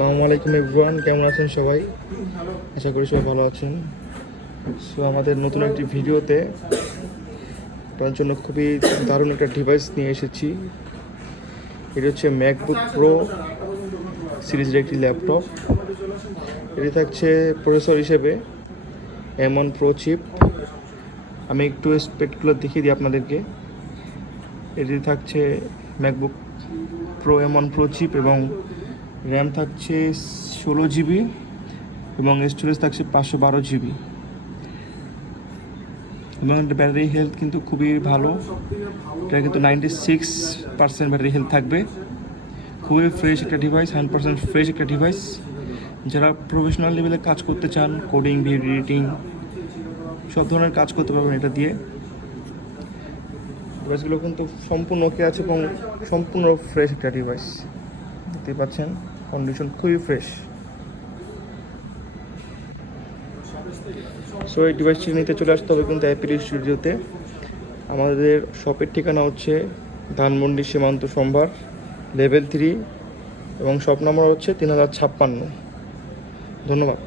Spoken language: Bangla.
আসসালামু আলাইকুম এভরিওয়ান, কেমন আছেন সবাই? আশা করি সবাই ভালো আছেন। সো আমাদের নতুন একটি ভিডিওতে আপনার জন্য খুবই দারুণ একটা ডিভাইস নিয়ে এসেছি। এটি হচ্ছে ম্যাকবুক প্রো সিরিজের একটি ল্যাপটপ। এটি থাকছে প্রসেসর হিসেবে M1 প্রো চিপ। আমি একটু স্পেকগুলো দেখিয়ে দিই আপনাদেরকে। এটি থাকছে MacBook Pro M1 Pro chip এবং র্যাম থাকছে 16 জিবি এবং স্টোরেজ থাকছে 512 জিবি এবং ব্যাটারি হেলথ কিন্তু খুবই ভালো। এটা কিন্তু 96% ব্যাটারি হেলথ থাকবে। খুবই ফ্রেশ একটা ডিভাইস, 100% ফ্রেশ একটা ডিভাইস। যারা প্রফেশনাল লেভেলে কাজ করতে চান, কোডিং, ভিডিও এডিটিং সব ধরনের কাজ করতে পারবেন এটা দিয়ে। ডিভাইসগুলো কিন্তু সম্পূর্ণ ওকে আছে এবং সম্পূর্ণ ফ্রেশ একটা ডিভাইস। দেখতে পাচ্ছেন কন্ডিশন খুবই ফ্রেশ। সো এই ডিভাইসটি নিতে চলে আসতে হবে কিন্তু অ্যাপেল স্টুডিওতে। আমাদের শপের ঠিকানা হচ্ছে ধানমন্ডি সীমান্ত সম্ভার লেভেল 3 এবং শপ নাম্বার হচ্ছে 3056। ধন্যবাদ।